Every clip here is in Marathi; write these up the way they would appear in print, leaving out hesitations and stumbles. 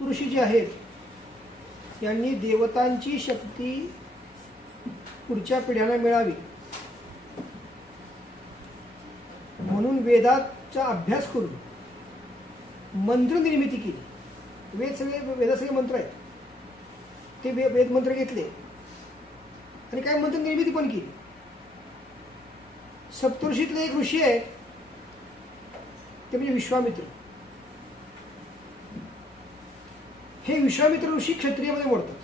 सप्तऋषी जे आहेत यांनी देवतांची शक्ती पुढच्या पिढ्यांना मिळावी म्हणून वेदाचा अभ्यास करून मंत्र निर्मिती केली। वेद सगळे मंत्र आहेत, ते वेद मंत्र घेतले आणि काही मंत्र निर्मिती पण केली। सप्तऋषीतले एक ऋषी आहे ते म्हणजे विश्वामित्र। हे विश्वामित्र ऋषी क्षत्रियमध्ये मोडतात,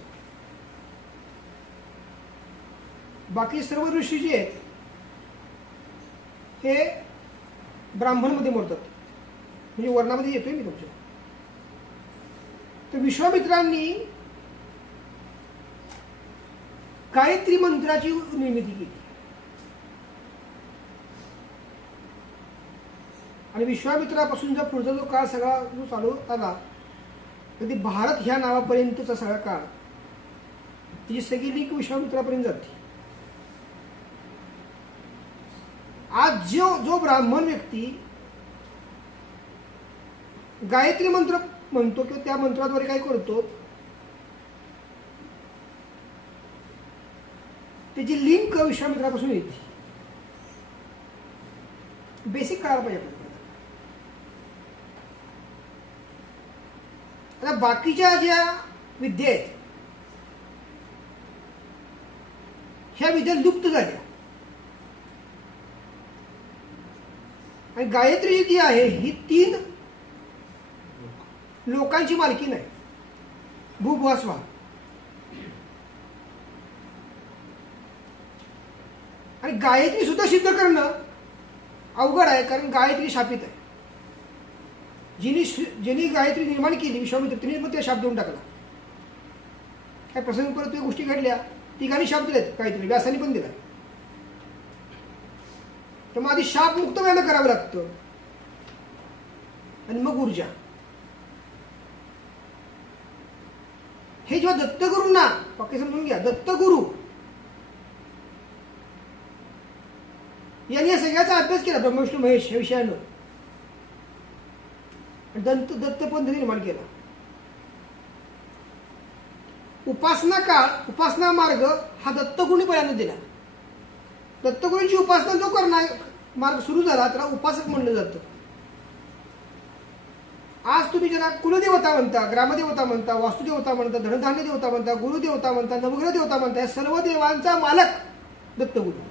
बाकी सर्व ऋषी जे आहेत हे ब्राह्मणमध्ये मोडतात, म्हणजे वर्णामध्ये येतोय मी तुमच्या। तर विश्वामित्रांनी गायत्री मंत्राची निर्मिती केली आणि विश्वामित्रापासून जर पुढचा जो काळ सगळा जो चालू आला तर ते भारत ह्या नावापर्यंतचा सगळा काळ तिची सगळी लिंक विश्वामित्रापर्यंत जाते। आज जो ब्राह्मण व्यक्ती गायत्री मंत्र म्हणतो किंवा त्या मंत्राद्वारे काय करतो त्याची लिंक विश्वामित्रापासून येते। बेसिक कळायला पाहिजे आपल्याला। आता बाकीच्या ज्या विद्या आहेत ह्या विद्या लुप्त झाल्या आणि गायत्री जी आहे ही 3 लोकांची मालकी नाही, भूभुवास्वा। आणि गायत्री सुद्धा सिद्ध करणं अवघड आहे, कारण गायत्री शापित आहे। जिनी गायत्री निर्माण केली विश्वामित्र तिने मग त्या शाप देऊन टाकला। काय प्रसंग परत त्या गोष्टी घडल्या, तिघांनी शाप दिलेत, गायत्री व्यासाने पण दिला। तर मग आधी शाप मुक्त व्हायला करावं लागतं आणि मग ऊर्जा। हे जेव्हा दत्तगुरूंना पक्के समजून घ्या, दत्तगुरू यांनी या सगळ्याचा अभ्यास केला ब्रह्मा विष्णू महेश या विषयानं, दत्तपंथ निर्माण केला। उपासना मार्ग हा दत्तगुरूंनी पहिल्यांदा दिला। दत्तगुरूंची उपासना जो करणार मार्ग सुरू झाला त्याला उपासक म्हणलं जातं। आज तुम्ही ज्याला कुलदेवता म्हणता, ग्रामदेवता म्हणता, वास्तुदेवता म्हणता, धनधान्य देवता म्हणता, गुरुदेवता म्हणता, नवग्रह देवता म्हणता, या सर्व देवांचा मालक दत्तगुरू।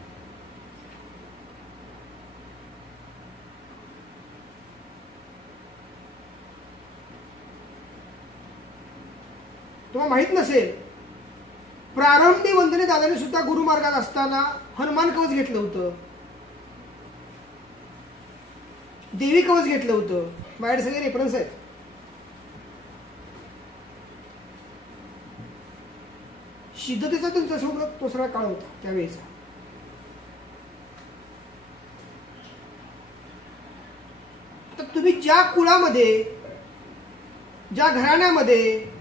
तुम्हाला माहित नसेल, प्रारंभी वंदने दादाने सुद्धा गुरुमार्गात असताना हनुमान कवच घेतलं होतं, देवी कवच घेतलं होतं। माझ्याकडे सगळे रेफरन्स आहेत। सिद्धतेचा तुमचा तो सगळा काळ होता त्यावेळेचा। तर तुम्ही ज्या कुळामध्ये, ज्या घराण्यामध्ये,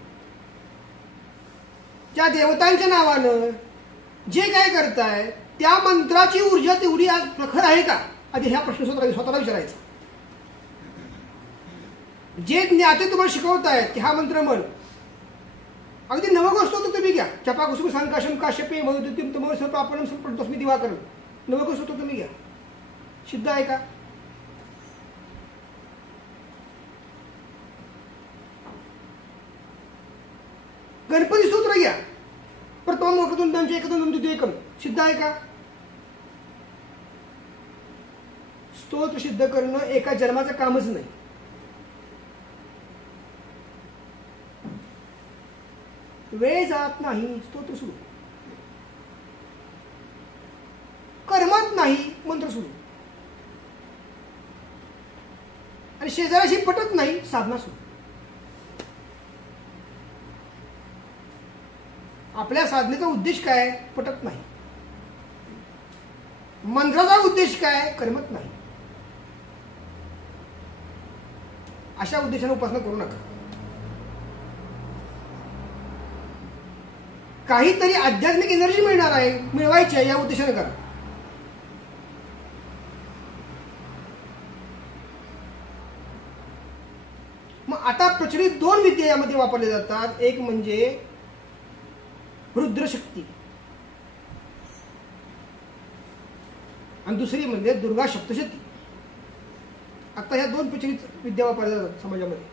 ज्या देवतांच्या नावानं जे काय करताय त्या मंत्राची ऊर्जा तेवढी आज प्रखर आहे का, आधी ह्या प्रश्न स्वतःला विचारायचा। जे ज्ञाते तुम्हाला शिकवतायत की हा मंत्र म्हण, अगदी नवग्रह तुम्ही घ्या, चपाकुसुम संकाशम काश्यपे मधुद्युतिम तमो सर्पापणम संपतस्मी दिवाकरम, नवग्रह तुम्ही घ्या, सिद्ध आहे का? गणपती सूत्र घ्या, प्रथम वक्रतुंडांचे एकदम द्वितीयकम, सिद्ध आहे का? स्तोत्र सिद्ध करणं एका जन्माचं कामच नाही। वेळ जात नाही, स्तोत्र सुरू, कर्मात नाही, मंत्र सुरू, आणि शेजाऱ्याशी पटत नाही, साधना सुरू। आपल्या साधनेचा उद्देश काय? पटत नाही। मंत्राचा उद्देश काय? करमत नाही। अशा उद्देशाने उपासना करू नका। काहीतरी आध्यात्मिक एनर्जी मिळणार आहे, मिळवायची आहे, या उद्देशाने करा। मग आता प्रचलित 2 विद्या यामध्ये वापरल्या जातात. एक म्हणजे रुद्रशक्ती आणि दुसरी म्हणजे दुर्गा सप्तशती. आता ह्या 2 प्रचलित विद्या वापरल्या जातात समाजामध्ये.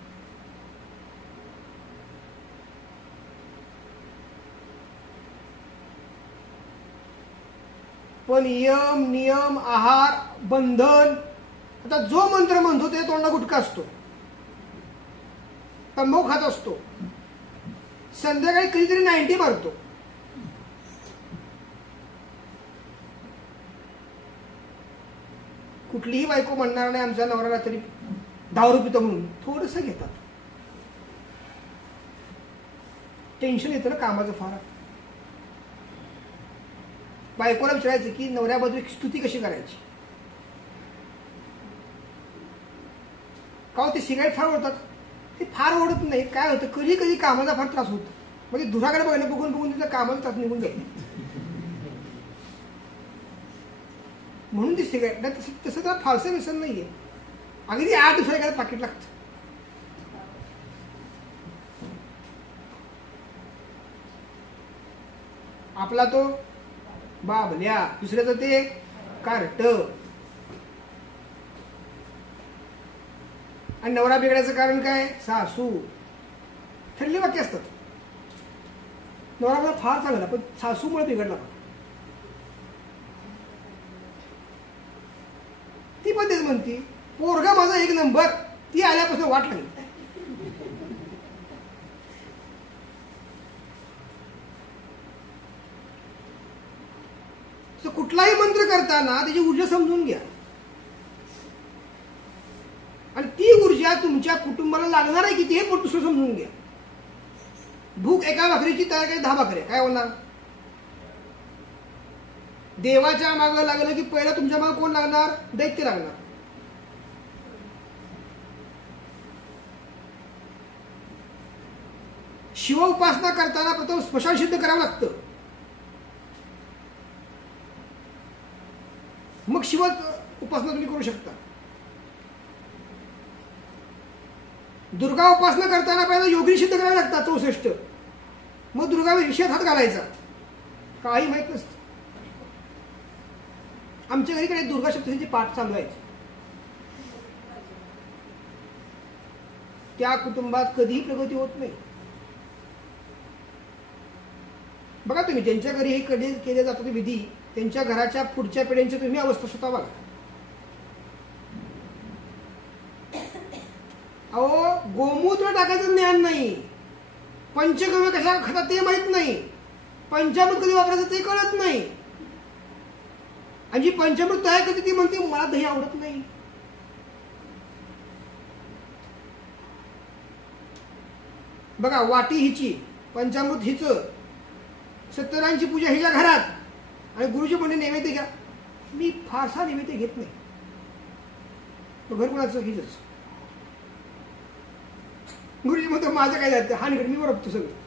पण यम नियम आहार बंधन, आता जो मंत्र म्हणतो ते तोंडा गुटखा असतो, तंबाखू खात असतो, संध्याकाळी कधीतरी 90 मारतो. कुठलीही बायको म्हणणार नाही आमचा नवरा रात्री दारू पितो म्हणून. थोडंसं घेतात. टेन्शन येतं ना कामाचं फार. बायकोला विचारायचं की नवऱ्याबद्दल स्तुती कशी करायची. का ते सिगारेट फार ओढतात. ते फार ओढत नाही. काय होतं कधी कधी कामाचा फार त्रास होतो. म्हणजे दुराकडे बघणं बघून बघून तिथं कामाचा त्रास निघून जातो. म्हणून ती सिगारेट नाही. तसं तर फारसं व्यसन नाहीये. अगदी 8 दिवसाला एखादं पाकिट लागतं. आपला तो बाबल्या, दुसऱ्याचं ते कार्ट. आणि नवरा बिघडायचं कारण काय? सासू. ठरली वाक्य असतात. नवरा मला फार चांगला पण सासूमुळे बिघडला. ती पण तेच म्हणती पोरगा माझा 1 नंबर. ती आल्यापासून वाट लागली. कुठलाही मंत्र करताना त्याची ऊर्जा समजून घ्या. आणि ती ऊर्जा तुमच्या कुटुंबाला लागणार आहे किती हे पण दुसरं समजून घ्या. भूक एका भाकरीची तयार काही 10 भाकरी काय होणार? देवाच्या मागं लागलं की पहिला तुमच्या मागं कोण लागणार? दैत्य लागणार. शिव उपासना करताना प्रथम स्मशान सिद्ध करावं लागतं. मग शिव उपासना तुम्ही करू शकता. दुर्गा उपासना करताना पहिला योगिनी सिद्ध करावे लागतात 64. मग दुर्गा विषयात हात घालायचा. काही माहित नसतं. आमच्या घरी कडे दुर्गा सप्तशतीचे पाठ चालू आहेत. त्या कुटुंबात कधीही प्रगती होत नाही. बघा तुम्ही ज्यांच्या घरी हे कधी केले जातात विधी, त्यांच्या घराच्या पुढच्या पिढ्यांची तुम्ही अवस्था स्वतः बघा. अहो गोमूत्र टाकायचं ज्ञान नाही. पंचगव्य कशा खातात ते माहित नाही. पंचामृत कधी वापरायचं ते कळत नाही. आणि जी पंचामृत तयार करते ती म्हणते मला दही आवडत नाही. बघा वाटी हिची, पंचामृत हिच, सत्यनारायणची पूजा हिच्या घरात, आणि गुरुजी म्हणजे नैवेद्य घ्या. मी फारसा नैवेद्य घेत नाही. घर कोणाचं? हिच. गुरुजी म्हणतो माझं काय जातं हा निकड मी बरोबतो सगळं.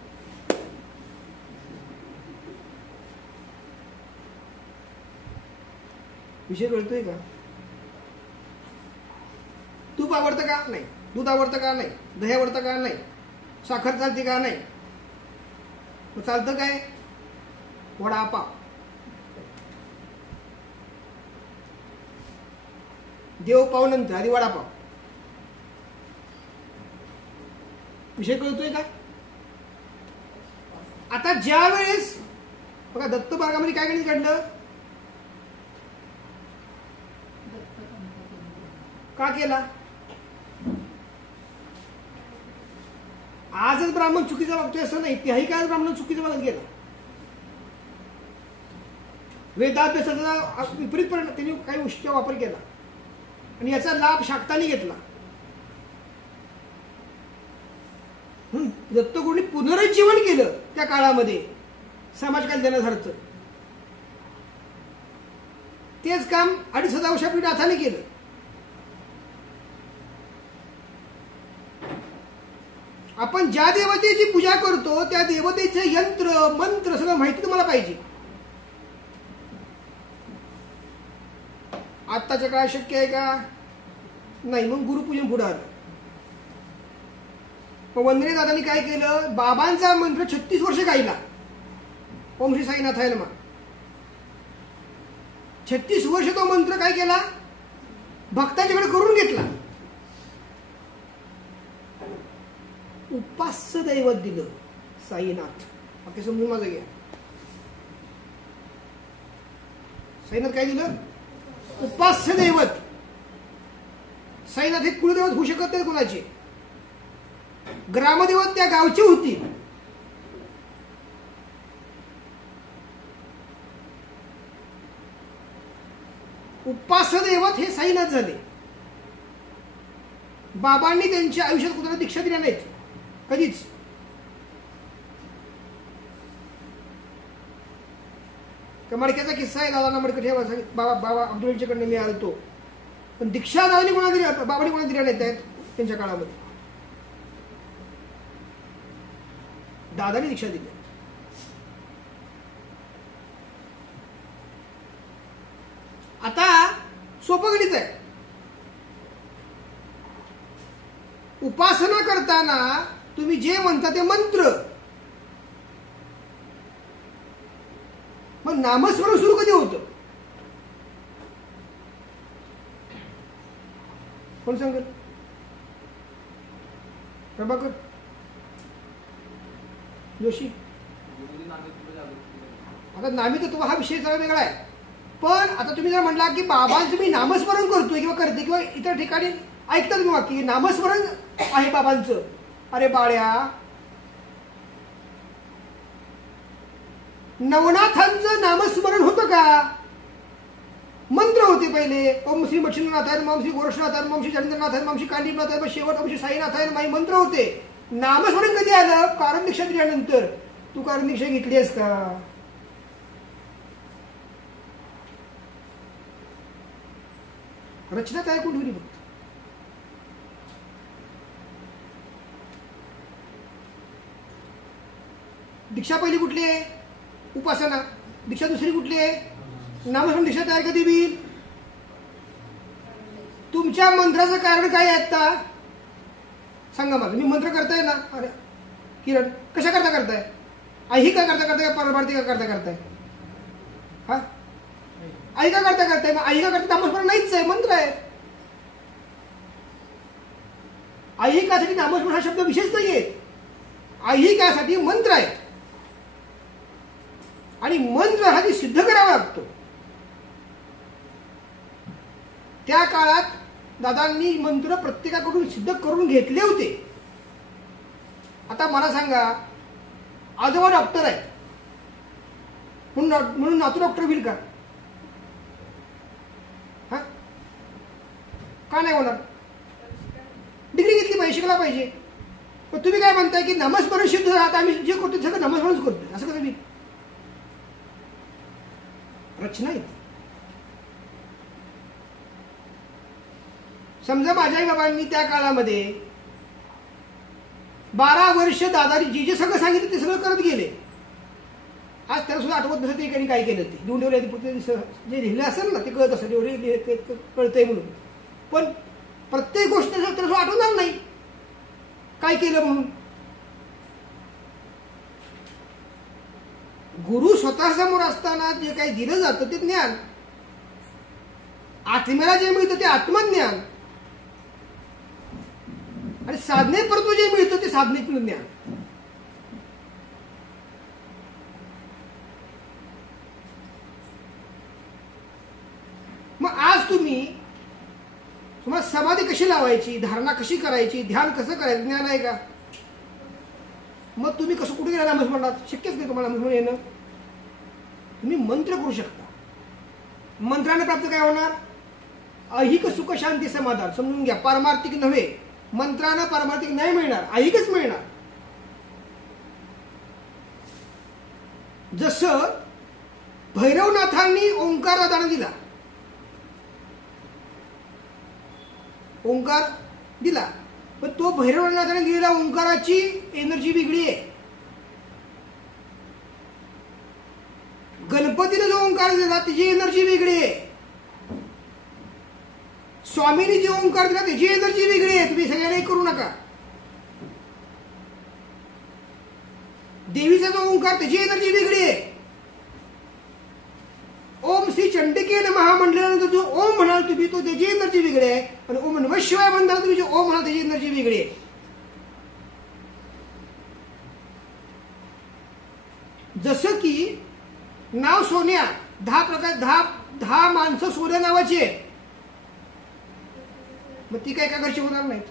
विषय कळतोय का? तूप आवडतं का? नाही. दूध आवडतं का? नाही. दही आवडतं का? नाही. साखर चालते का? नाही. मग चालतं काय? वडापाव. देव पाव नंतर आधी वडापाव. विषय कळतोय का? आता ज्या वेळेस बघा दत्त मार्गामध्ये काय गणित घडलं? का केला? आजच ब्राह्मण चुकीचा वागतोय असं नाही. त्याही काय ब्राह्मण चुकीचा वागत गेला. वेदाभ्यासाचा विपरीत परिणाम त्यांनी काही गोष्टीचा वापर केला आणि याचा लाभ शाक्तांनी घेतला. दत्तगुरूंनी पुनरुज्जीवन केलं त्या काळामध्ये समाज कल्याणासारखं. तेच काम 2,500 वर्षापूर्वी नाथाने केलं. आपण ज्या देवतेची पूजा करतो त्या देवतेचे यंत्र मंत्र सगळं माहिती तुम्हाला पाहिजे. आत्ताच्या काळात शक्य आहे का? नाही. मग गुरुपूजन पुढे आलं. मग वंदने दादांनी काय केलं, बाबांचा मंत्र 36 वर्ष गायला. ओम श्री साईनाथाय नमः. 36 वर्ष तो मंत्र काय केला, भक्तांच्याकडे करून घेतला. उपास्य दैवत दिलं साईनाथ. बाकी समजून माझं घ्या. साईनाथ काय दिलं, उपास्य दैवत. साईनाथ हे कुलदैवत होऊ शकत नाही कोणाचे. ग्रामदेवत त्या गावची होती. उपास्य दैवत हे साईनाथ झाले. बाबांनी त्यांच्या आयुष्यात कुणाला दीक्षा दिल्या नाहीत कधीच. मडक्याचा किस्सा आहे. दादांना मडकं ठेवा, बाबा अब्दुलकडनं मी आलतो, पण दीक्षा दादांनी कोणा दिल्या, बाबांनी कोणा दिल्या नाहीत त्यांच्या काळामध्ये. दादांनी दीक्षा दिली. आता सोपं गणित आहे. उपासना करताना तुम्ही जे म्हणता ते मंत्र, मग नामस्मरण सुरू कधी होतं, कोण सांगेल? प्रभाकर जोशी. आता नामी तत्व हा विषय सगळा वेगळा आहे. पण आता तुम्ही जर म्हणला की बाबांचं मी नामस्मरण करतोय किंवा करते किंवा इतर ठिकाणी ऐकता तुम्ही वाक्य नामस्मरण आहे बाबांचं, अरे बाळ्या, नवनाथांचं नामस्मरण होतं का? मंत्र होते पहिले. ओम श्री मच्छिंद्रनाथाय नमः, ओम श्री गोरक्षनाथाय नमः, ओम श्री जलेंद्रनाथाय नमः, ओम श्री कांडीपनाथाय नमः, शेवट ओम श्री साईनाथाय नमः मंत्र होते. नामस्मरण कधी आलं? कारण दीक्षा दिल्यानंतर. तू कारण दीक्षा घेतली आहेस का? रचना काय कोण ठेवली? फक्त दीक्षा पहिली कुठली आहे? उपासना. दीक्षा दुसरी कुठली आहे? नामस्मरण. दीक्षा तयार कधी होईल? तुमच्या मंत्राचं कारण काय आहे आता सांगा मला. मी मंत्र करताय ना, अरे किरण कशा करताय? आई का करताय, परमार्थी का करताय? हा, आई का करताय? मग आई का करता? नामस्मरण नाहीच आहे, मंत्र आहे. ऐहिकासाठी नामस्मरण हा शब्द विशेष नाहीये. ऐहिकासाठी मंत्र आहे आणि मंत्र हा सिद्ध करावा लागतो. त्या काळात दादांनी मंत्र प्रत्येकाकडून सिद्ध करून घेतले होते. आता मला सांगा, आजोबा डॉक्टर आहेत म्हणून नातू डॉक्टर होईल का? हा, का नाही होणार? डिग्री घेतली पाहिजे, शिकला पाहिजे. पण तुम्ही काय म्हणताय की नामस्मरण सिद्ध राहत, आम्ही जे करतो सगळं नामस्मरणच करतो, असं कसं? मी रचना येते. समजा माझ्या आई बाबांनी त्या काळामध्ये 12 वर्ष दादानी जे सगळं सांगितलं ते सगळं करत गेले. आज त्याला सुद्धा आठवत नसेल ते एकाने काय केलं ते लिहून ठेवले. जे लिहिलं असेल ना ते कळत असेल, एवढे कळतंय म्हणून. पण प्रत्येक गोष्ट त्याला आठवणार नाही काय केलं म्हणून. गुरु स्वतः समोर असताना जे काही दिलं जातं ते ज्ञान, आत्म्याला जे मिळतं ते आत्मज्ञान, आणि साधनेपर्यंत जे मिळतं ते साधनेतलं ज्ञान. मग आज तुम्हाला समाधी कशी लावायची, धारणा कशी करायची, ध्यान कसं करायचं ज्ञान आहे का? मग तुम्ही कसं कुठे गेला नामस्मरणात? शक्यच नाही तुम्हाला नामस्मरण येणं. तुम्ही मंत्र करू शकता. मंत्राने प्राप्त काय होणार? ऐहिक सुख शांती समाधान. समजून घ्या, पारमार्थिक नव्हे. मंत्रानं पारमार्थिक नाही मिळणार, ऐहिकच मिळणार. जसं भैरवनाथांनी ओंकार दादांना दिला, ओंकार दिला, पण तो भैरवनाथाने दिलेला ओंकाराची एनर्जी वेगळी आहे. गणपतीने जो ओंकार दिला त्याची एनर्जी वेगळी आहे. स्वामींनी जे ओंकार दिला त्याची एनर्जी वेगळी आहे. तुम्ही सगळ्यांना करू नका. देवीचा जो ओंकार त्याची एनर्जी वेगळी आहे. ओम श्री चंडिके नमः म्हटल्यानंतर जो ओम म्हणाल तुम्ही तो त्याची एनर्जी वेगळी आहे, आणि ओम नमः शिवाय म्हणताना तुम्ही जो ओम म्हणाल त्याची एनर्जी वेगळी आहे. जसं की नाव सोन्या, 10 प्रकार 10 माणसं सोन्या नावाची आहेत, मग ती काय घरची होणार नाहीत.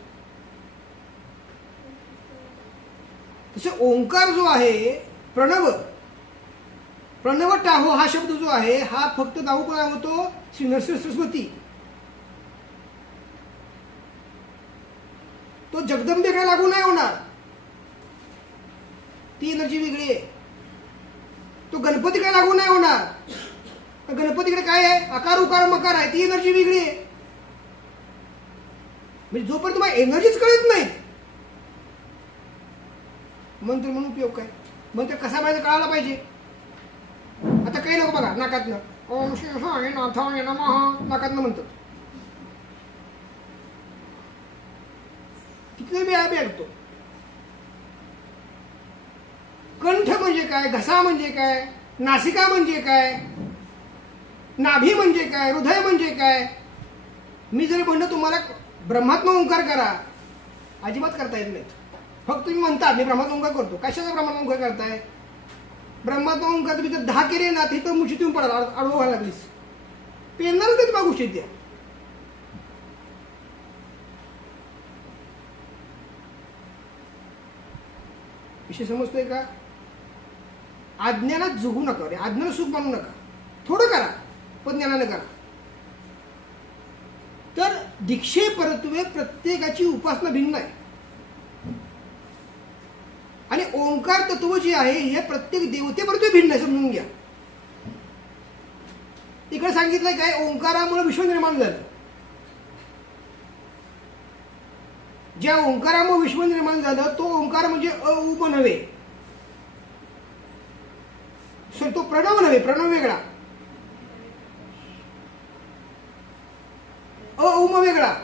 तसे ओंकार जो आहे, प्रणव टाहो हा शब्द जो आहे हा फक्त नाव कोणा होतो? श्री नरसिंह सरस्वती. तो जगदंबेकडे लागू नाही होणार, ती एनर्जी वेगळी आहे. तो गणपतीकडे लागू नाही होणार, गणपतीकडे काय आहे? आकार उकार मकार आहे, ती एनर्जी वेगळी आहे. म्हणजे जोपर्यंत तुम्हाला एनर्जीच कळत नाहीत, मंत्र म्हणून उपयोग काय? मंत्र कसा पाहिजे कळायला पाहिजे. आता काही लोक बघा नाकातनं ओम श्री साई नाथाय नमः नाकातनं म्हणतात, किती वेळा ऐकतो. कंठ म्हणजे काय? घसा म्हणजे काय? नासिका म्हणजे काय? नाभी म्हणजे काय? हृदय म्हणजे काय? मी जरी म्हणलं तुम्हाला ब्रह्मात्म ओंकार करा, अजिबात करता येत नाहीत. फक्त तुम्ही म्हणता मी ब्रह्मात्म ओंकार करतो. कशाचा ब्रह्मात्म ओंकार करताय? ब्रह्मात्म ओंकार तुम्ही जर 10 केले ना, तिथं मुशीत येऊन पडाल, आडवं व्हायला लागलीस, पेरणारच नाही तुम्हाला गोष्टी त्या. विषय समजतोय का? अज्ञानात जगू नका, अज्ञान सुख मानू नका. थोडं करा पण ज्ञानाने करा. तर दीक्षे परत्वे प्रत्येकाची उपासना भिन्न आहे, आणि ओंकार तत्व जे आहे हे प्रत्येक देवतेपरत्वे भिन्न आहे, समजून घ्या. इकडे सांगितलंय काय? ओंकारामुळे विश्व निर्माण झालं. ज्या ओंकारामुळे विश्व निर्माण झालं तो ओंकार म्हणजे अ-उ नव्हे, तो प्रणव नव्हे, प्रणव वेगळा, अ-उ वेगळा.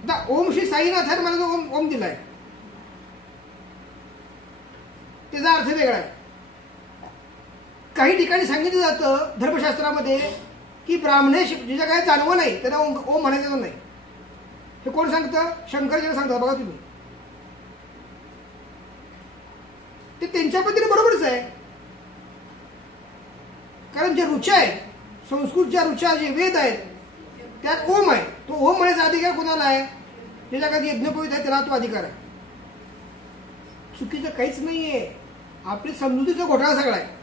आता ओम श्री साईनाथ आहे, मला जो ओम दिलाय त्याचा अर्थ वेगळा आहे. काही ठिकाणी सांगितलं जातं धर्मशास्त्रामध्ये की ब्राह्मणे जिच्या काही जाणवं नाही त्यांना ओम म्हणायचं नाही. हे कोण सांगतं? शंकराचार्य सांगतात. बघा तुम्ही, ते त्यांच्या पद्धतीने बरोबरच आहे. कारण जे ऋचा आहेत, संस्कृत ज्या ऋचा जे वेद आहेत त्यात ओम आहे. तो ओम म्हणायचा अधिकार कोणाला आहे? ज्याच्या काही यज्ञपवित आहे त्याला तो अधिकार आहे. चुकीचं काहीच नाहीये, आपली समजुतीचा घोटाळा सगळा आहे.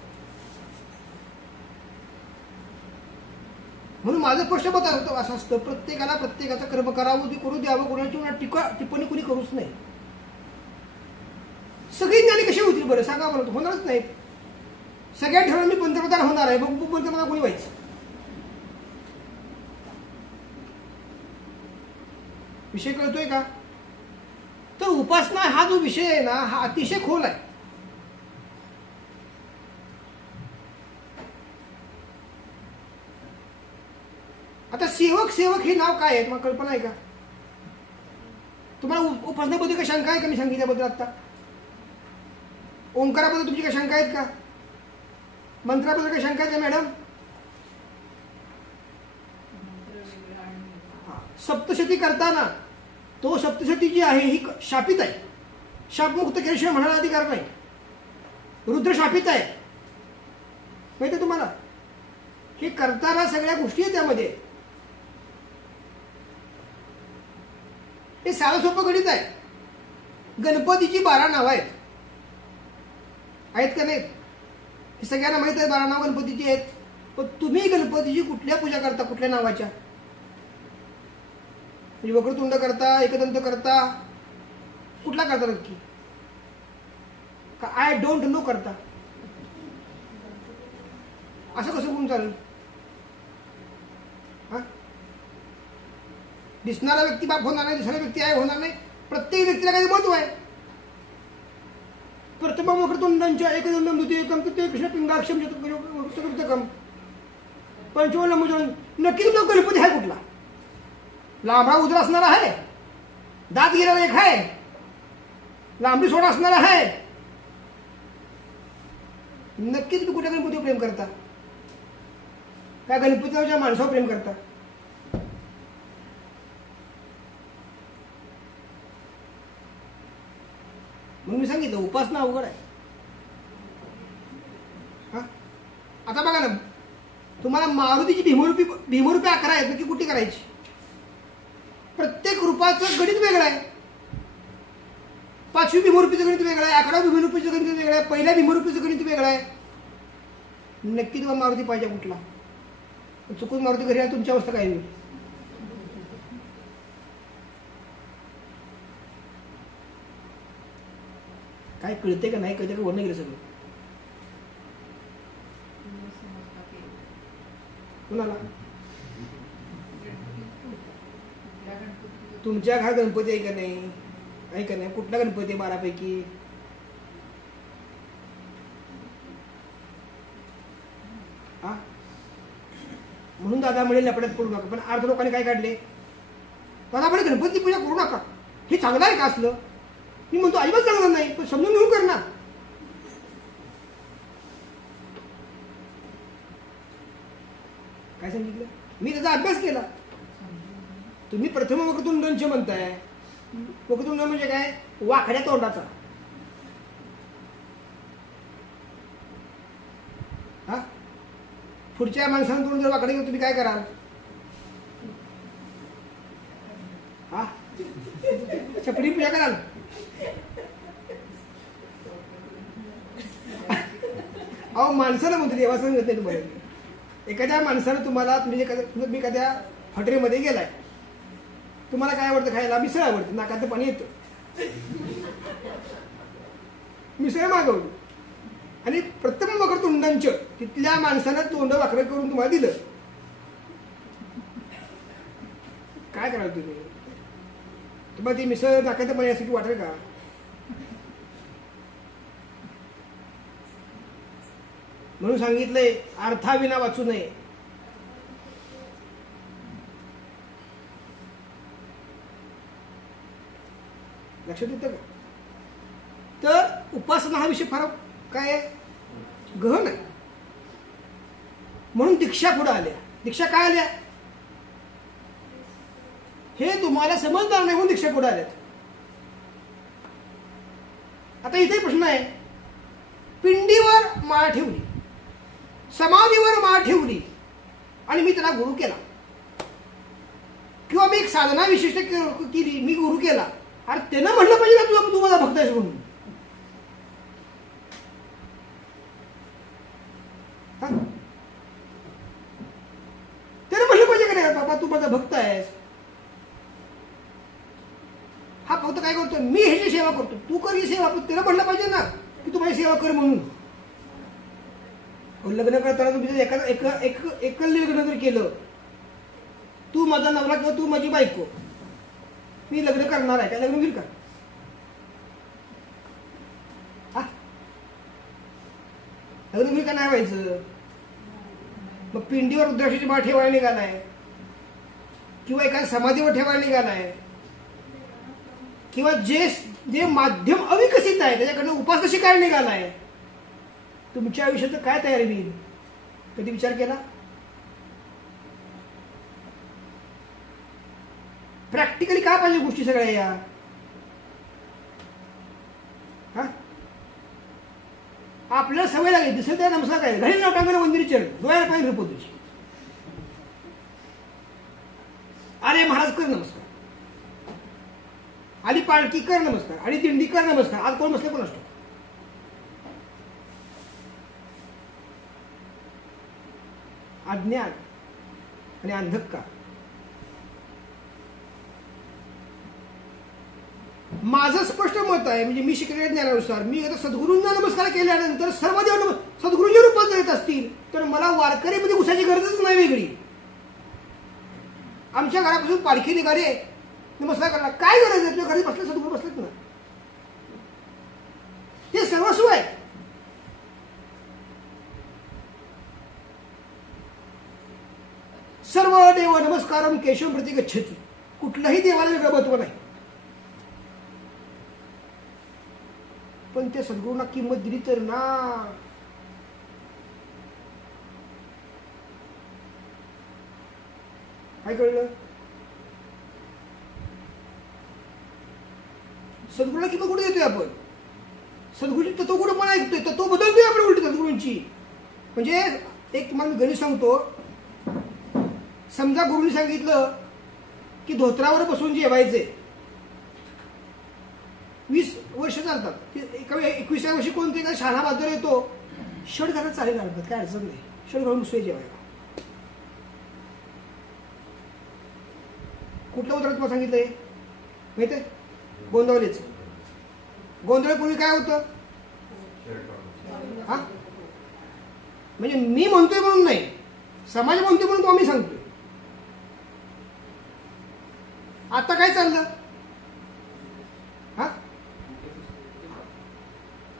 म्हणून माझं स्पष्ट मत असं असतं, प्रत्येकाला प्रत्येकाचं कर्म करावं ते करू द्यावं, कोणाची टिप्पणी कोणी करूच नाही. सगळी ज्ञानी कशी होतील बरं सांगा बरं? होणारच नाही. सगळ्या ठरवून मी पंतप्रधान होणार आहे, मग पंतप्रधान कोणी व्हायचं? विषय कळतोय का? तर उपासना हा जो विषय आहे ना, हा अतिशय खोल आहे. आता सेवक हे नाव काय आहे? तुम्हाला कल्पना आहे का? तुम्हाला उपासनेबद्दल काही शंका आहे का? मी सांगितल्याबद्दल आता ओंकाराबद्दल तुमची काही शंका आहेत का? मंत्राबद्दल काही शंका आहेत का मॅडम? सप्तशती करताना तो सप्तशती जी आहे ही शापित आहे. शापमुक्त केल्याशिवाय म्हणायला अधिकार नाही. रुद्र शापित आहे, माहिती तुम्हाला? हे करताना सगळ्या गोष्टी आहेत त्यामध्ये. हे साधं सोपं गणित आहे. गणपतीची 12 नावं आहेत का नाहीत? हे सगळ्यांना माहित आहे 12 नाव गणपतीची आहेत. पण तुम्ही गणपतीची कुठल्या पूजा करता? कुठल्या नावाच्या? म्हणजे वक्रतुंड करता, एकदंत करता, कुठला करता नक्की? का आय डोंट नो करता? असं कसं करून चालेल? दिसणारा व्यक्ती बाप होणार नाही, दिसणारा व्यक्ती आहे होणार नाही. प्रत्येक व्यक्तीला काही महत्व आहे. प्रथम वक्रतुंडांच्या एकदंतम द्वितीयकम तृतीय कृष्ण पिंगाक्षम चतुर्थकम पंचवन्न मुजन. नक्की तुमचा गणपती आहे कुठला? लांबडा उजरा असणारा आहे दात गेलेला एक आहे, लांबडी सोडा असणारा आहे. नक्की तुम्ही कुठे गणपतीवर प्रेम करता का गणपतीच्या माणसावर प्रेम करता? म्हणून मी सांगितलं उपासना अवघड आहे. आता बघा ना, तुम्हाला मारुतीची भीमरूपी 11 आहेत, नक्की कुठे करायची? प्रत्येक रूपाचं गणित वेगळं आहे. 5वी भीमरूपीचं गणित वेगळं आहे, 11व्या भीमरूपीचं गणित वेगळं आहे, पहिल्या भीमरूपीचं गणित वेगळं आहे. नक्की तुम्हाला मारुती पाहिजे कुठला? चुकून मारुती घरी आहे, तुमची अवस्था काय होईल? काय कळते का नाही कळते का वर्ण गेलं सगळं. कुणाला? तुमच्या घरात गणपती आहे का नाही? आहे का नाही? कुठला गणपती आहे 12 पैकी? म्हणून दादा म्हणे लपड्यात पडू नका. पण अर्ध लोकांनी काय काढले? दादा म्हणे गणपती पूजा करू नका, हे चांगलं आहे का असलं? मी म्हणतो अजिबात चांगलं नाही, पण समजून घेऊन कर ना. काय सांगितलं? मी त्याचा अभ्यास केला. तुम्ही प्रथम वक्रतुंड म्हणताय. वक्रतुंड म्हणजे काय? वाकड्या तोंडाचा. हा, पुढच्या माणसानं तोंड जर वाकडे घेऊन तुम्ही काय कराल? हा, छपडी पूजा कराल. अहो माणसाला म्हणतो, देवाचं म्हणत नाही तुम्हाला. एखाद्या माणसानं तुम्हाला, तुम्ही एखाद्या हॉटेलमध्ये गेलाय, तुम्हाला काय आवडतं खायला? मिसळ आवडते, नाकात पाणी येतं, मिसळ मागवली आणि प्रथम वक्रतुंडांच तिथल्या माणसानं तोंड वाकडं करून तुम्हाला दिलं, काय कराल तुम्ही? तुम्हाला ती मिसळ नाकात पाणी यासाठी वाटेल का? म्हणून सांगितलंय अर्थाविना वाचू नये. लक्षात येतं का? तर उपासना हा विषय फार काय आहे, गहन आहे. म्हणून दीक्षा पुढे आल्या. दीक्षा काय आल्या हे तुम्हाला समजणार नाही म्हणून दीक्षा पुढे आल्यात. आता इथे प्रश्न आहे, पिंडीवर माळ ठेवली, समाधीवर माळ ठेवली आणि मी त्याला गुरु केला, किंवा मी एक साधना विशिष्ट केली, मी गुरु केला. अरे त्यानं म्हटलं पाहिजे ना तू माझा भक्त आहेस म्हणून. त्यानं म्हटलं पाहिजे का नाही बाबा तू माझा भक्त आहेस? हा फक्त काय करतो, मी ह्याची सेवा करतो, तू कर ही सेवा. त्याला म्हटलं पाहिजे ना की तू माझी सेवा कर म्हणून. लग्न करताना तुम्ही एकल लग्न जर केलं, तू माझा नवरा किंवा तू माझी बायको, मी लग्न करणार आहे, काय लग्न होईल का? लग्न होईल का नाही व्हायचं? मग पिंडीवर रुद्राक्षाची माळ ठेवायला निघालाय, किंवा एखाद्या समाधीवर ठेवायला निघालाय, किंवा जे माध्यम अविकसित आहे त्याच्याकडनं उपासना शिकायला निघालाय, तुमच्या आयुष्याचं काय तयारी होईल? कधी विचार केला? प्रॅक्टिकली काय पाहिजे गोष्टी सगळ्या या? आपल्याला सवय लागेल, दिसत आहे नमस्कार काय घरी नाव टांगणं मंदिरी चरण डोळ्याला पाहिजे तुझी. अरे महाराज कर नमस्कार, आली पालखी कर नमस्कार, आणि दिंडी कर नमस्कार. आज कोण बसले कोण असतो? अज्ञान आणि अंधकार. माझं स्पष्ट मत आहे, म्हणजे मी शिकलेल्या ज्ञानानुसार, मी आता सद्गुरूंना नमस्कार केल्यानंतर सर्व देव सद्गुरूंच्या रूपात जर येत असतील तर मला वारकरीमध्ये घुसायची गरजच नाही वेगळी. आमच्या घरापासून पालखी निघाले, नमस्कार करणार, काय गरज आहे? घरी बसले सद्गुरू बसलेत ना, ते सर्वस्व आहे. सर्व देव नमस्कारम केशव प्रति गच्छति. कुठल्याही देवाला वेगळं महत्व नाही. पण त्या सद्गुरूंना किंमत दिली तर ना. काय कळलं? सद्गुरूला किंमत कुठे देतोय आपण? सद्गुरूची तत्व कुठं पण ऐकतोय, तत्व बदलतोय आपण उलटी सद्गुरूंची. म्हणजे एक तुम्हाला मी गणित सांगतो. समजा गुरुनी सांगितलं की धोत्रावर बसून जेवायचे, 20 वर्ष चालतात. 21व्या वर्षी कोणते काय शहाणा बाजार येतो, शर्ट घालत चालेल हरकत, काय अडचण नाही, शर्ट घालून बसूया जेवायला. कुठलं उदाहरण तुम्हाला सांगितलंय माहिती आहे? गोंधवलेच. गोंधळपूर्वी काय होतं? हा, म्हणजे मी म्हणतोय म्हणून नाही, समाज म्हणतोय म्हणून तो आम्ही सांगतोय. आता काय चाललं? हा,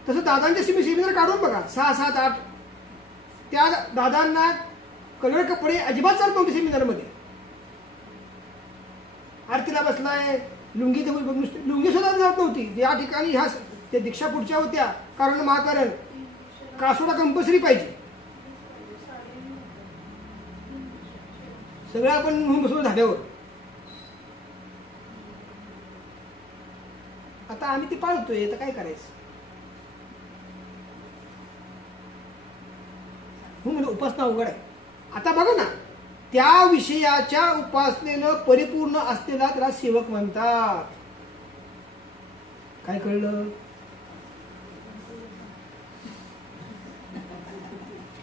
तसं दादांचे सेमिनार काढून बघा, 6, 7, 8. त्या दादांना कलर कपडे अजिबात चालत नव्हते सेमिनारमध्ये. आरतीला बसलाय, लुंगी लुंगी सुद्धा जात नव्हती. ज्या ठिकाणी ह्या त्या दीक्षा पुढच्या होत्या, कारण महाकारण कासोडा कंपल्सरी पाहिजे. सगळं आपण म्हणून बसलो धाब्यावर. आता आम्ही ती पाळतोय, तर काय करायचं? म्हणजे उपासना अवघड आहे. आता बघा ना, त्या विषयाच्या उपासनेनं परिपूर्ण असलेला त्याला सेवक म्हणतात. काय कळलं?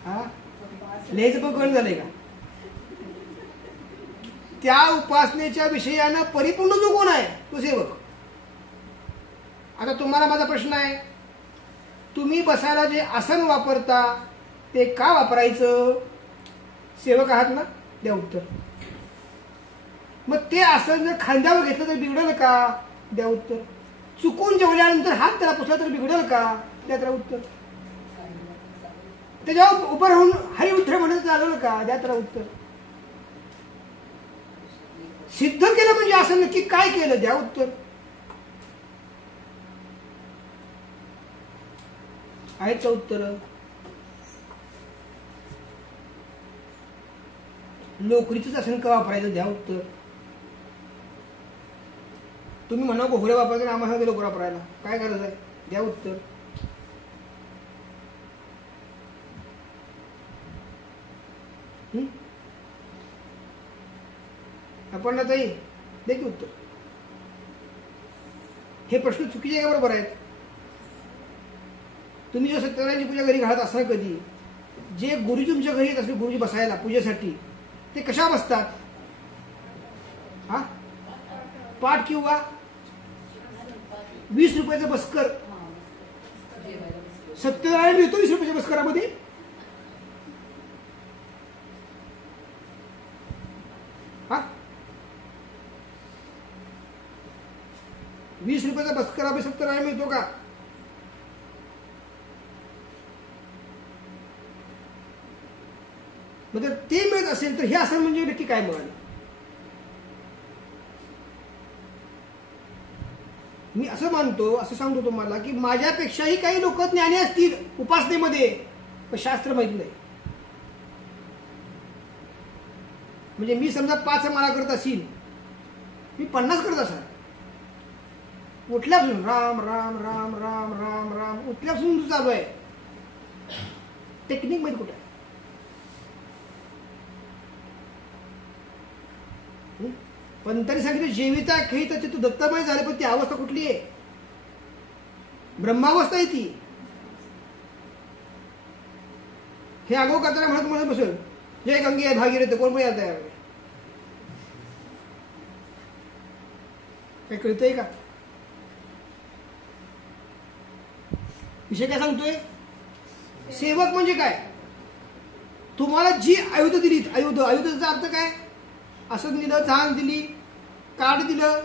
हा, लिहायचं पण कळलं झालंय का? त्या उपासनेच्या विषयानं परिपूर्ण जो कोण आहे तो सेवक. आता तुम्हाला माझा प्रश्न आहे, तुम्ही बसायला जे आसन वापरता ते का वापरायचं? सेवक आहात ना, द्या उत्तर. मग ते आसन जर खांद्यावर घेतलं तर बिघडेल का? द्या उत्तर. चुकून जेवल्यानंतर हात त्याला पुसला तर बिघडेल का? द्या त्याला उत्तर. त्याच्यावर उभं राहून हरी उत्तर म्हणत चालेल का? द्या त्याला उत्तर. सिद्ध केलं म्हणजे असं नक्की काय केलं? द्या उत्तर. आहेत का उत्तर? लोकरीच आसन का वापरायचं? द्या उत्तर. तुम्ही म्हणा घोगरे वापरायचं, आम्हाला सांगा लोकर वापरायला, काय गरज आहे? द्या उत्तर. आपण ना ताई दे की उत्तर. हे प्रश्न चुकीचे आहे का बरोबर आहेत? तुम्ही जो सत्यनारायणची पूजा घरी घालत असाल, कधी जे गुरुजी तुमच्या घरी येत असले, गुरुजी बसायला पूजेसाठी, ते कशा बसतात? हा, पाठ किंवा 20 रुपयाचं बसकर. सत्यनारायण मिळतो 20 रुपयाच्या बसकरामध्ये. हा, 20 रुपयाचा बसकरामध्ये सत्यनारायण मिळतो का? म्हणजे ते मिळत असेल तर हे असं म्हणजे नक्की काय मिळालं? मी असं मानतो, असं सांगतो तुम्हाला की माझ्यापेक्षाही काही लोक ज्ञानी असतील उपासनेमध्ये, पण शास्त्र माहित नाही. म्हणजे मी समजा 5 माळा करत असेल, मी 50 करत असाल. उठल्यापासून राम राम राम राम राम राम उठल्यापासून चालू आहे. टेक्निक मध्ये कुठे आहे? पण तरी सांगितलं जेविता खेळीता ते तू दत्तमय झाले, पण ती अवस्था कुठली आहे? ब्रह्मावस्था आहे ती. हे आगो करताना म्हणत बसेल जय गंगे भागीरथी, कोण पण येत आहे? काय कळतंय का विषय? काय सांगतोय? सेवक म्हणजे काय? तुम्हाला जी आयुध दिली, आयुधाचा अर्थ काय? असं दिलं, झान दिली, कार्ड दिलं,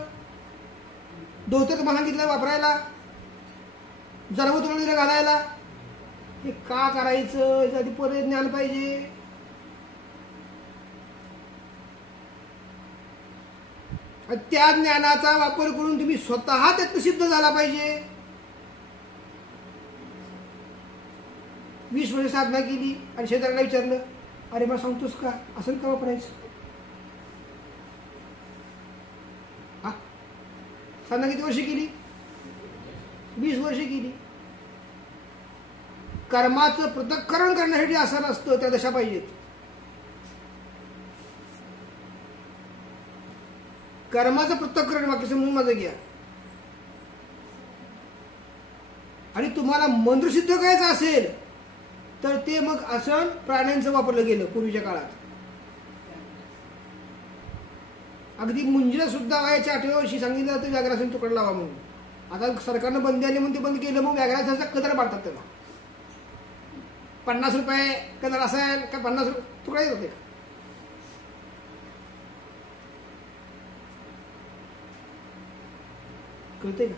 धोतर तुम्हाला सांगितलं वापरायला, जरब तुम्हाला दिलं घालायला. हे का करायचं? यासाठी परत ज्ञान पाहिजे. त्या ज्ञानाचा वापर करून तुम्ही स्वतः त्यात सिद्ध झाला पाहिजे. 20 वर्ष साधना केली आणि शेजाऱ्याला विचारलं, अरे मला सांगतोस का असं का वापरायचं? हा, साधना किती वर्ष केली? 20 वर्ष केली. कर्माचं पृथक्करण करण्यासाठी असं नसतं, त्या दशा पाहिजेत. कर्माचं पृथक्करण वाक्य समजून माझं घ्या. आणि तुम्हाला मंत्र सिद्ध करायचं असेल तर ते मग आसन प्राण्यांचं वापरलं गेलं पूर्वीच्या काळात. अगदी मुंजीला सुद्धा वयाच्या 8व्या वर्षी सांगितलं जातं व्याघ्रासन तुकडा लावा म्हणून. आता सरकारनं बंदी आली म्हणून ते बंद केलं, मग व्याघ्राचा कदर पाडतात त्याला. 50 रुपये कदर असेल का 50 तुकडा येत होते. कळते का?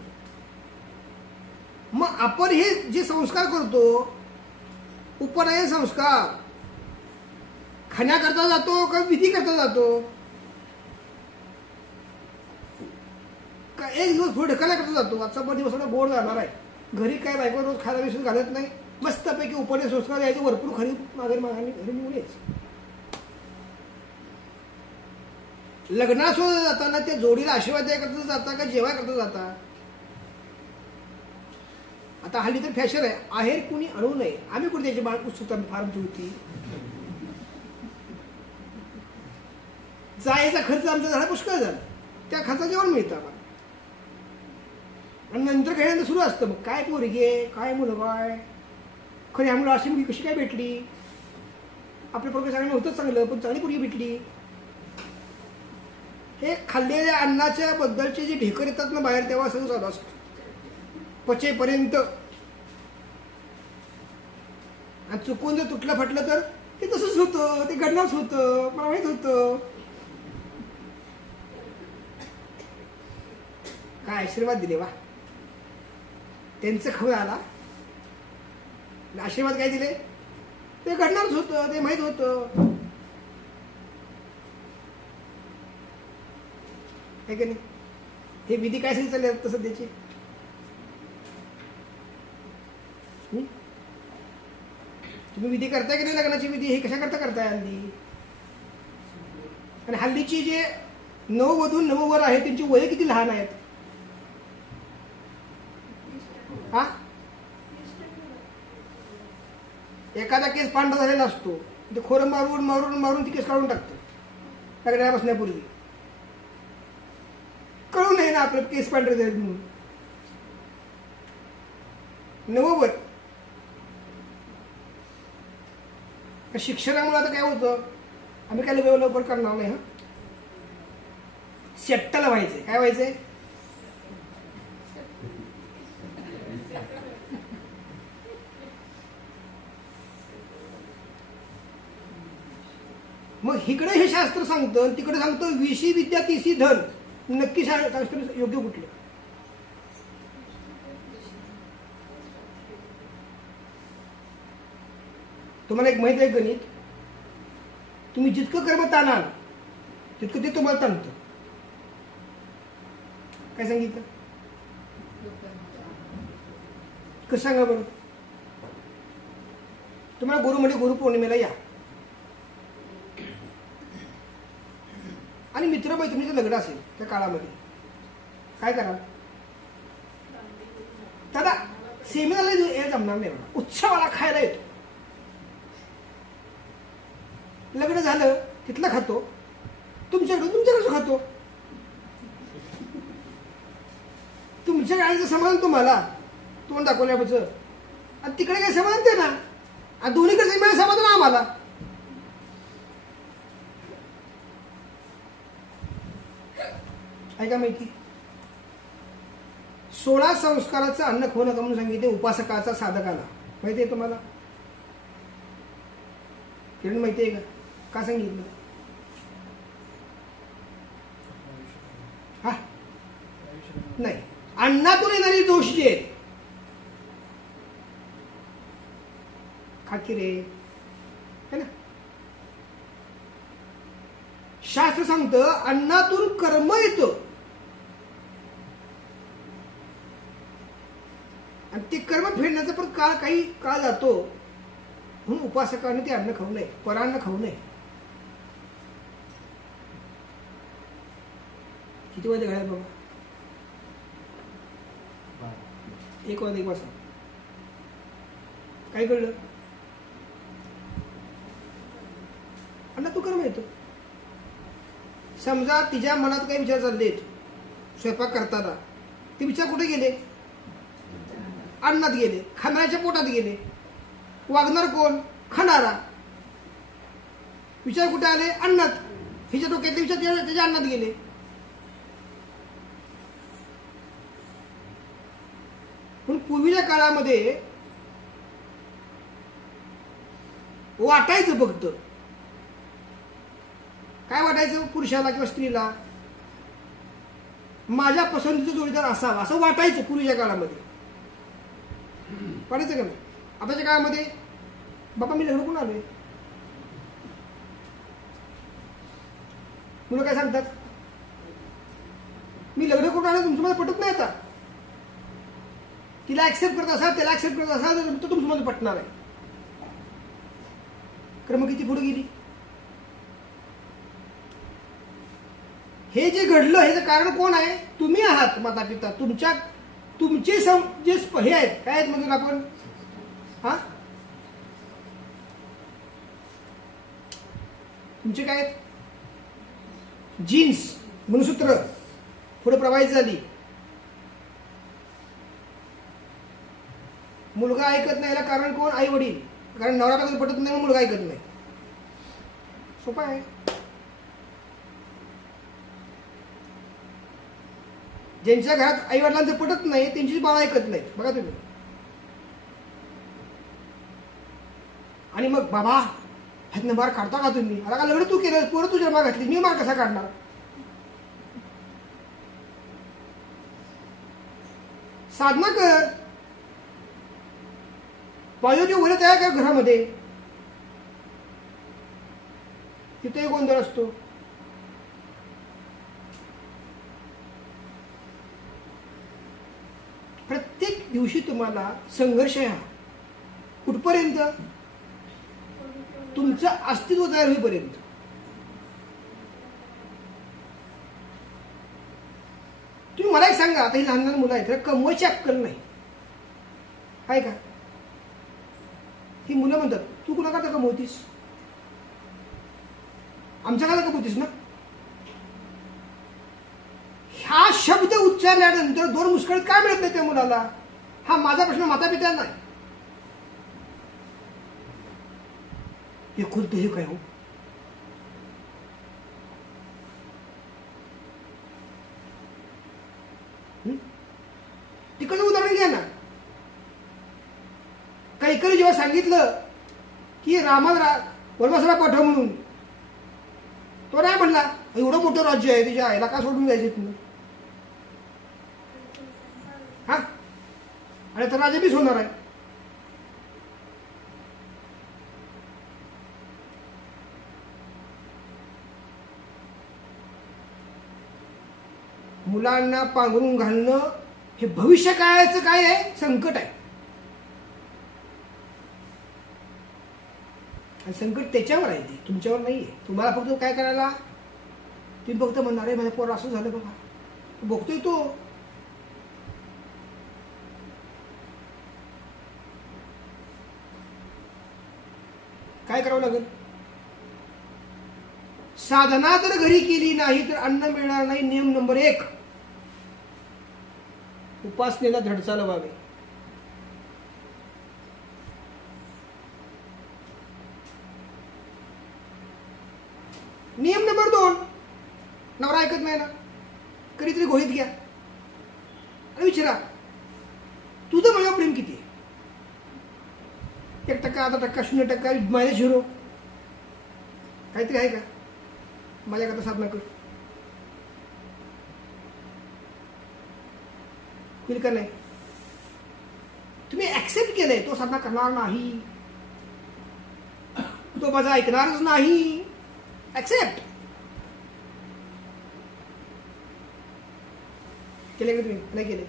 मग आपण हे जे संस्कार करतो, उपनयन संस्कार खाण्याकरता जातो का विधी करता जातो? का एक दिवस पुढे ढकलण्याकरता जातो? आजचा पण दिवस गोड जाणार आहे. घरी काय बायको रोज खायला विषय घालत नाही, मस्तपैकी उपनयन संस्कार द्यायचं, भरपूर खरी मागणी घरी निवडेच. लग्नात सुद्धा जाताना त्या जोडीला आशीर्वाद द्याय करता जाता का जेवाय करता जाता? आता हल्ली तर फॅशन आहे, आहेर कुणी आणू नये. आम्ही कुठे त्याची बाळ उत्सुकता फार होती. जायचा खर्च आमचा झाला पुष्कळ झाला, त्या खर्चाचं जेवण मिळतं आम्हाला. आणि नंतर खेळायला सुरू असतं, मग काय पोरगी आहे, काय मुलगा आहे, खरी आम्हाला अशी मुलगी कशी काय भेटली, आपल्या पोरगे सगळ्यांना होतंच चांगलं पण चांगली पोरगी भेटली. हे खाल्लेल्या अन्नाच्या बद्दलचे जे ढेकर येतात ना बाहेर, तेव्हा सगळं चालू असतं पचेपर्यंत. आणि चुकून जर तुटलं फटलं तर ते तसंच होतं, ते घडणारच होतं, मला माहित होतं. काय आशीर्वाद दिले वा, त्यांचं खबर आला. आशीर्वाद काय दिले? ते घडणारच होतं, ते माहित होतं. हे की नाही? हे विधी काय सगळी चालले तसं सध्याची. तुम्ही विधी करताय की नाही लग्नाची विधी? हे कशा करता करताय हल्ली? आणि हल्लीची जे नववधू नववर आहे त्यांची वय किती लहान आहेत. हा, एखादा केस पांढरा झालेला असतो, ते खोरं मारून मारून मारून ती केस काढून टाकतो लग्नाला बसण्यापूर्वी. कळू नये ना आपलं केस पांढरे झाले म्हणून. नववध शिक्षणामुळे आता काय होतं, आम्ही काय लवकर करणार नाही. हा, सेट्टल व्हायचंय. काय व्हायचंय? मग इकडे हे शास्त्र सांगतं, तिकडे सांगतं विशी विद्या तिसी धन. नक्की शास्त्र योग्य कुठलं? तुम्हाला एक माहिती आहे गणित, तुम्ही जितकं कर्म ताणाल तितकं ते तुम्हाला ताणतं. काय सांगितलं? कसं सांगा बरं? तुम्हाला गुरु म्हणजे गुरुपौर्णिमेला या आणि मित्रमैत्रिणीचं लग्न असेल त्या काळामध्ये, काय करा? दादा सेमिनारला जमणार नाही, उत्सवाला खायला येतो. लग्न झालं तिथलं खातो, तुमच्याकडे खातो. तुमच्या गाडीचं समाधान तुम्हाला तोंड दाखवल्यापासून, आणि तिकडे काय समाधान ते ना, आणि दोन्हीकडे समाधान आम्हाला. ऐका माहिती, 16 संस्काराचं अन्न खाऊ नका म्हणून सांगितले उपासकाचा साधकाला. माहिती आहे तुम्हाला? किरण माहिती आहे का सांगितलं? हा नाही, अन्नातून येणारे दोष जे आहेत, खाकी रे, है ना? शास्त्र सांगतं अन्नातून कर्म येतं, आणि ते कर्म फेडण्याचा पण काही काळ जातो. म्हणून उपासकाने ते अन्न खाऊ नये, परान्न खाऊ नये. किती वाजता घालाय बाबा? 1 वाजता. काय कळलं? अण्णा तू कर माहिती. समजा तिच्या मनात काही विचार चाललेत स्वयंपाक करताना, ते विचार कुठे गेले? अन्नात गेले, खाणाऱ्याच्या पोटात गेले. वागणार कोण? खाणारा. विचार कुठे आले? अन्नात. हिच्या डोक्यातले विचार त्याच्या अन्नात गेले. पण पूर्वीच्या काळामध्ये वाटायचं फक्त. काय वाटायचं? पुरुषाला किंवा स्त्रीला माझ्या पसंतीचा जोडीदार असावा असं वाटायचं पूर्वीच्या काळामध्ये. वाटायचं का नाही? आताच्या काळामध्ये बाबा मी लग्न करून आलोय, मुलं काय सांगतात? मी लग्न करून आलो, तुमच्यामध्ये पटत नाही. आता तिला ऍक्सेप्ट करत असाल, त्याला ऍक्सेप्ट करत असाल तर तुमच्यामध्ये पटणार आहे. क्रम किती पुढे गेली. हे जे घडलं ह्याचं कारण कोण आहे? तुम्ही आहात माता पिता. तुमचे जे हे आहेत, काय आहेत म्हणून आपण तुमचे काय आहेत? जीन्स, गुणसूत्र पुढे प्रवाहित झाली. मुलगा ऐकत नाही याला कारण कोण? आई वडील. कारण नवरा कधी पटत नाही, मुलगा ऐकत नाही. सोपा आहे. ज्यांच्या घरात आई वडिलांचं पटत नाही त्यांची बाळ ऐकत नाही. बघा तुम्ही. आणि मग बाबा ह्यातनं मार काढता का तुम्ही? अरे का लग्न तू केलं, पोरं तुझ्या मार घातली, मी मार कसा काढणार? साधना कर. पॉझिटिव्ह वगैरे तयार कर घरामध्ये. तिथे गोंधळ असतो. प्रत्येक दिवशी तुम्हाला संघर्ष आहे. कुठपर्यंत? तुमचं अस्तित्व तयार होईपर्यंत. तुम्ही मला एक सांगा, आता ही लहान लहान मुलं आहेत, तर कमवायची अक्कल नाही आहे का? ही मुलं म्हणतात तू कुणाकडे कमवतीस? आमच्याकडे कमवतीस ना. हा शब्द उच्चारल्यानंतर 2 मुस्कळीत काय मिळत नाही त्या मुलाला? हा माझा प्रश्न माता पित्यांना नाही. हे खुद्द हे काय हो? तिकडचं उदाहरण घ्या ना. कैकेयी जेव्हा सांगितलं की रामाला वनवासाला पाठव म्हणून, तो नाही म्हणला एवढं मोठं राज्य आहे तुझ्या आईला का सोडून जायचे तुम्ही? हा, आणि आता राजा बीच होणार आहे. मुलांना पांघरून घालणं हे भविष्य काळाचं काय आहे? संकट आहे. आणि संकट त्याच्यावर आहे, ते तुमच्यावर नाहीये. तुम्हाला फक्त काय करायला? तुम्ही फक्त म्हणणार आहे माझ्या पोराला असं झालं बघा, बघतोय तो. काय करावं लागेल? साधना जर घरी केली नाही तर अन्न मिळणार नाही. नियम नंबर 1, उपासनेला धडचाल व्हावे. नियम नंबर 2, नवरा ऐकत नाही ना, कधीतरी गोळीत घ्या आणि विचारा तुझं माझ्यावर प्रेम किती आहे? 1%, 0.5%, 0%, -0 काहीतरी आहे का? माझ्याकरता साधना कर. होईल का नाही? तुम्ही ऍक्सेप्ट केलंय तो साधना करणार नाही, तो माझा ऐकणारच नाही. ऍक्सेप्ट केले का तुम्ही? नाही केले.